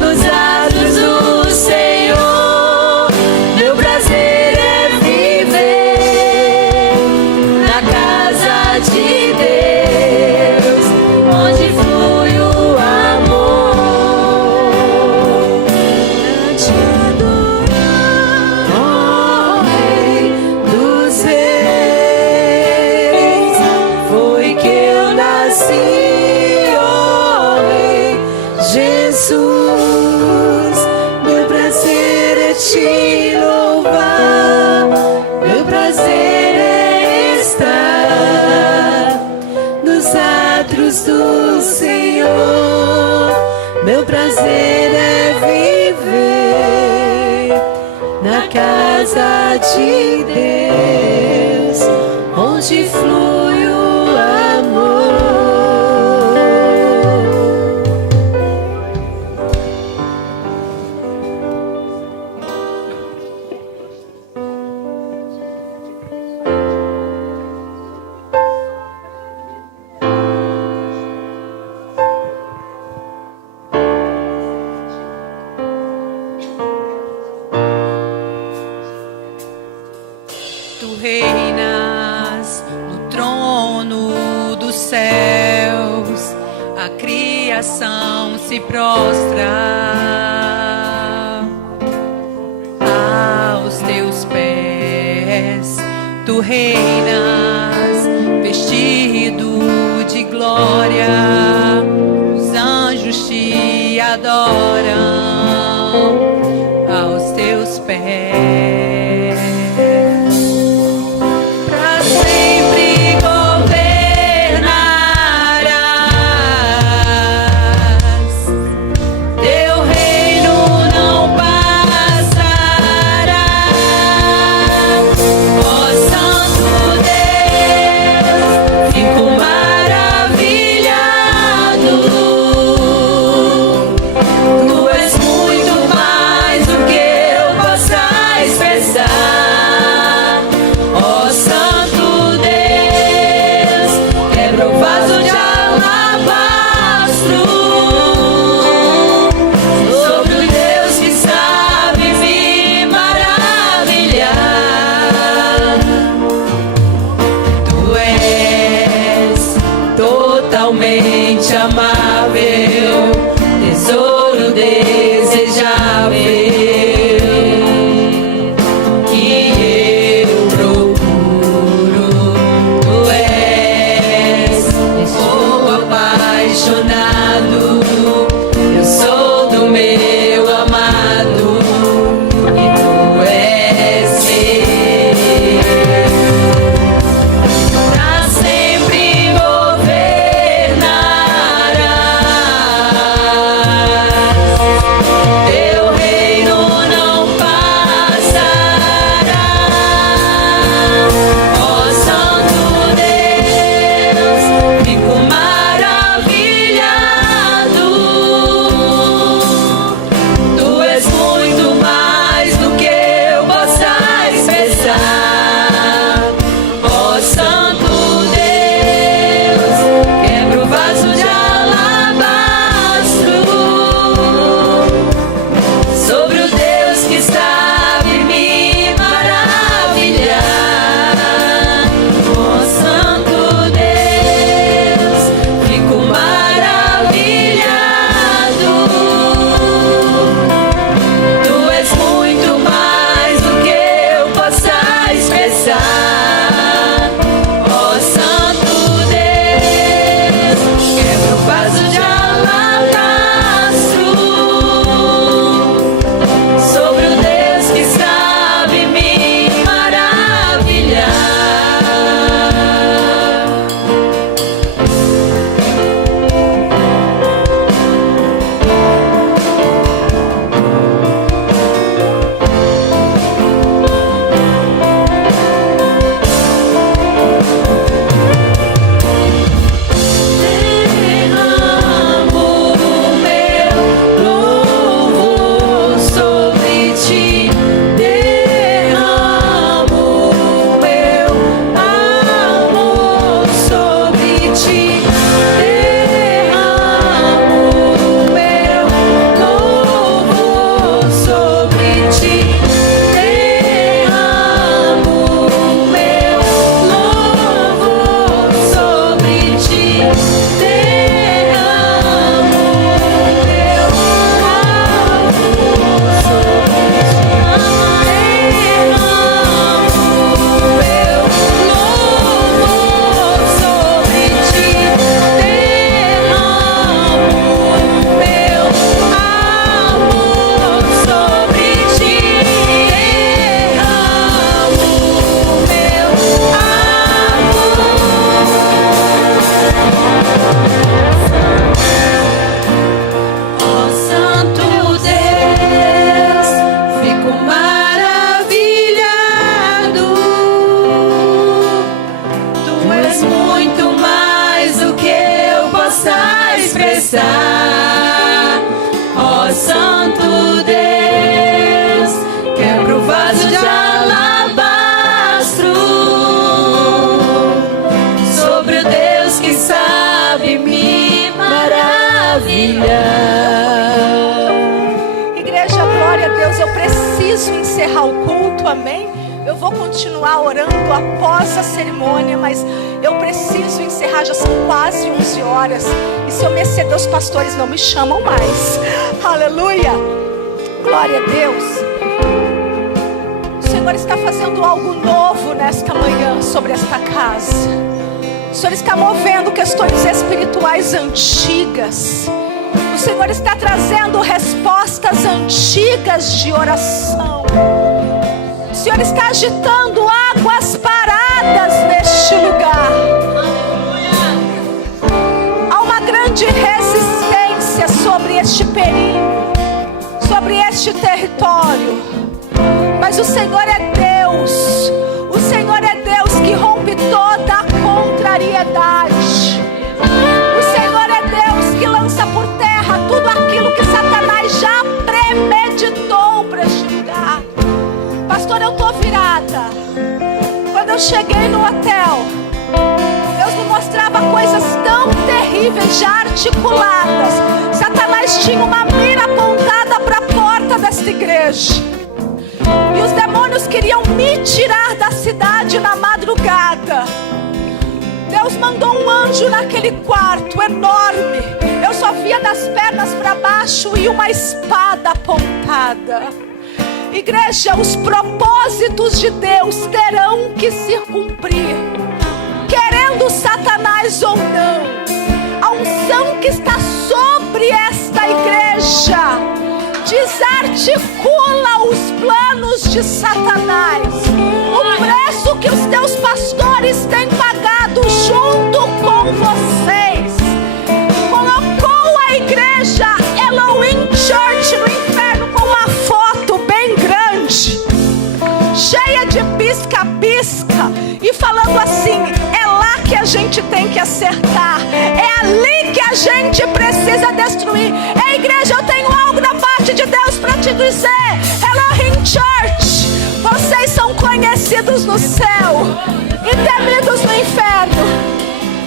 nos atos do Senhor. Meu prazer é viver na casa de Deus, onde flui o amor. Pra te adorar, ó Rei dos Reis. Foi que eu nasci, ó Rei Jesus. Meu prazer é te louvar, meu prazer é estar nos atos do Senhor. Meu prazer é viver na casa de Deus, onde flui o amor. Tu reinas no trono dos céus, a criação se prostra aos teus pés. Tu reinas vestido de glória, os anjos te adoram aos teus pés. Pra sempre governarás, teu reino não passará. Ó Santo Deus, fico maravilhado. Tu expressar. Ó Santo Deus, quebra o vaso de alabastro sobre o Deus que sabe me maravilhar. Igreja, glória a Deus, eu preciso encerrar o culto, amém? Eu vou continuar orando após a cerimônia, mas eu preciso encerrar, já são quase 11 horas. E se eu me exceder, os pastores não me chamam mais. Aleluia! Glória a Deus. O Senhor está fazendo algo novo nesta manhã sobre esta casa. O Senhor está movendo questões espirituais antigas. O Senhor está trazendo respostas antigas de oração. O Senhor está agitando águas paradas neste lugar. Há uma grande resistência sobre este período, sobre este território. Mas o Senhor é Deus. O Senhor é Deus que rompe toda a contrariedade. O Senhor é Deus que lança por terra tudo aquilo que Satanás já premeditou para este lugar. Pastor, eu estou virada. Quando eu cheguei no hotel, Deus me mostrava coisas tão terríveis, já articuladas. Satanás tinha uma mira apontada para a porta desta igreja. E os demônios queriam me tirar da cidade na madrugada. Deus mandou um anjo naquele quarto enorme. Eu só via das pernas para baixo e uma espada apontada. Igreja, os propósitos de Deus terão que se cumprir, querendo Satanás ou não. A unção que está sobre esta igreja desarticula os planos de Satanás. O preço que os teus pastores têm pagado junto com vocês colocou a igreja Elohim Church no inferno com uma foto bem grande, cheia de pisca-pisca, e falando assim: é lá que a gente tem que acertar, é ali que a gente precisa destruir. Ei, igreja, eu tenho algo da parte de Deus para te dizer. Elohim Church, vocês são conhecidos no céu e temidos no inferno.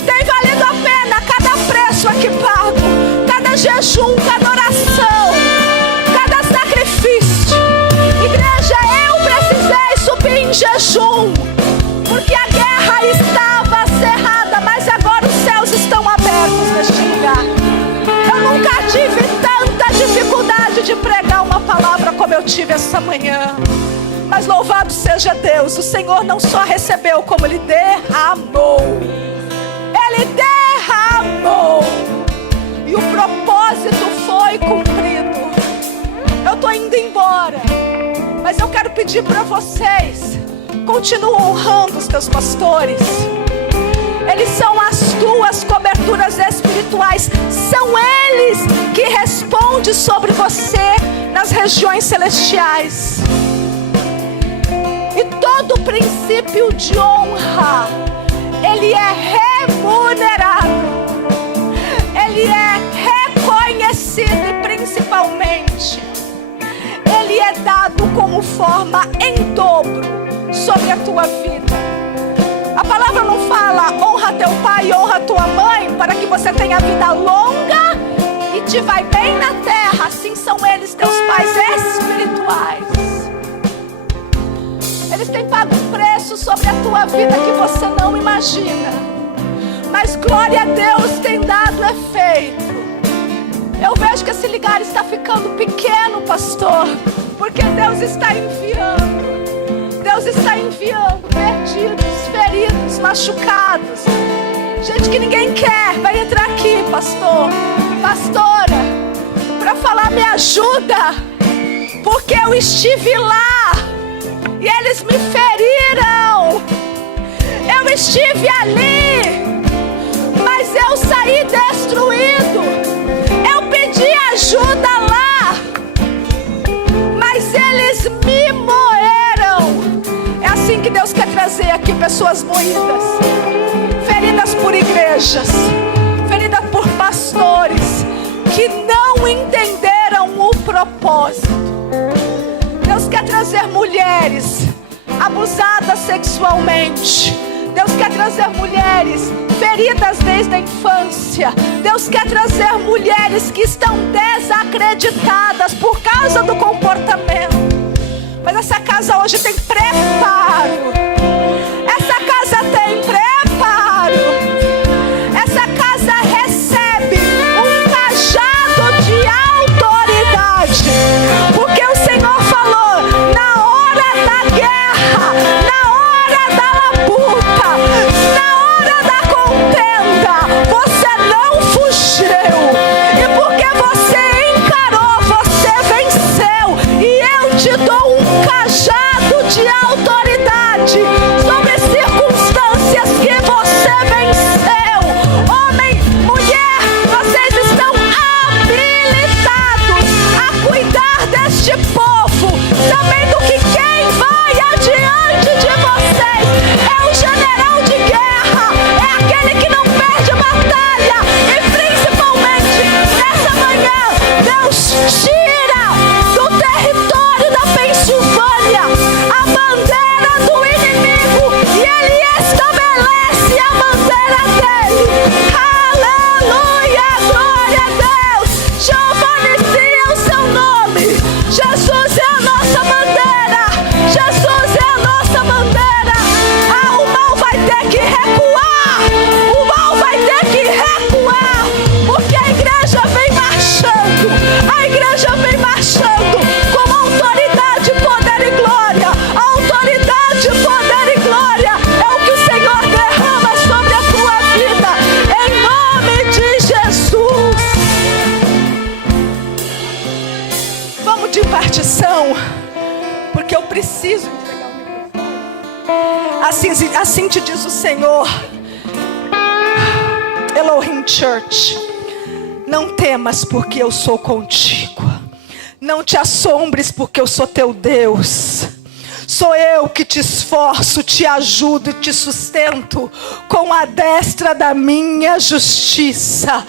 Tem valido a pena cada preço aqui pago, cada jejum, cada oração, cada sacrifício. Igreja, eu precisei subir em jejum, porque a guerra estava cerrada, mas agora os céus estão abertos neste lugar. Eu nunca tive tanta dificuldade de pregar uma palavra como eu tive essa manhã. Mas louvado seja Deus, o Senhor não só recebeu, como Ele derramou. Ele derramou. E o propósito foi cumprido. Eu estou indo embora, mas eu quero pedir para vocês: continua honrando os teus pastores. Eles são as tuas coberturas espirituais. São eles que respondem sobre você nas regiões celestiais. E todo princípio de honra, ele é remunerado, ele é reconhecido e principalmente ele é dado como forma em dobro sobre a tua vida. A palavra não fala: honra teu pai e honra tua mãe, para que você tenha vida longa e te vai bem na terra. Assim são eles, teus pais espirituais. Eles têm pago um preço sobre a tua vida que você não imagina. Mas glória a Deus, tem dado efeito. Eu vejo que esse lugar está ficando pequeno, pastor, porque Deus está enviando. Deus está enviando perdidos, feridos, machucados. Gente que ninguém quer, vai entrar aqui, pastor, pastora, para falar: me ajuda, porque eu estive lá e eles me feriram. Eu estive ali, mas eu saí destruído. Eu pedi ajuda lá, mas eles me moeram. É assim que Deus quer trazer aqui pessoas moídas, feridas por igrejas, feridas ira por pastores que não entenderam o propósito. Deus quer trazer mulheres abusadas sexualmente. Deus quer trazer mulheres feridas desde a infância. Deus quer trazer mulheres que estão desacreditadas por causa do comportamento. Mas essa casa hoje tem preparo. Essa casa tem preparo. Essa casa recebe um cajado de autoridade. Porque o Senhor falou: na hora da guerra, na hora da labuta, na hora da contenda, você não fugiu. E porque você encarou, você venceu. E eu te dou um cajado de autoridade sobre circunstâncias que você venceu. Homem, mulher, vocês estão habilitados a cuidar deste povo, sabendo que quem vai adiante de vocês é o general de guerra, é aquele que não perde a batalha. E principalmente nessa manhã, Deus tira do território da Pensilvânia a bandeira do inimigo e Ele estabelece a bandeira dele. Aleluia, glória a Deus. Giovanni é o seu nome. Jesus é a nossa bandeira. Jesus é a nossa bandeira. O mal vai ter que recuar. O mal vai ter que recuar. Porque a igreja vem marchando. A igreja vem marchando com autoridade, poder e glória. Autoridade, poder e glória é o que o Senhor derrama sobre a tua vida. Em nome de Jesus. Vamos de impartição, porque eu preciso entregar o microfone. Assim te diz o Senhor. Elohim Church, não temas, porque eu sou contigo. Não te assombres, porque eu sou teu Deus. Sou eu que te esforço, te ajudo e te sustento com a destra da minha justiça.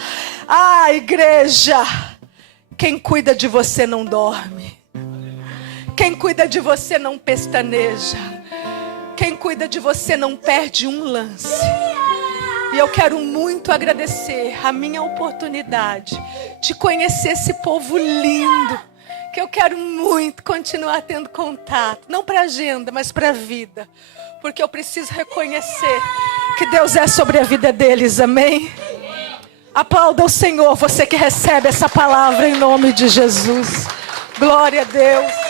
Igreja, quem cuida de você não dorme. Quem cuida de você não pestaneja. Quem cuida de você não perde um lance. E eu quero muito agradecer a minha oportunidade de conhecer esse povo lindo, que eu quero muito continuar tendo contato, não para agenda, mas para a vida, porque eu preciso reconhecer que Deus é sobre a vida deles, amém? Aplauda o Senhor, você que recebe essa palavra em nome de Jesus. Glória a Deus.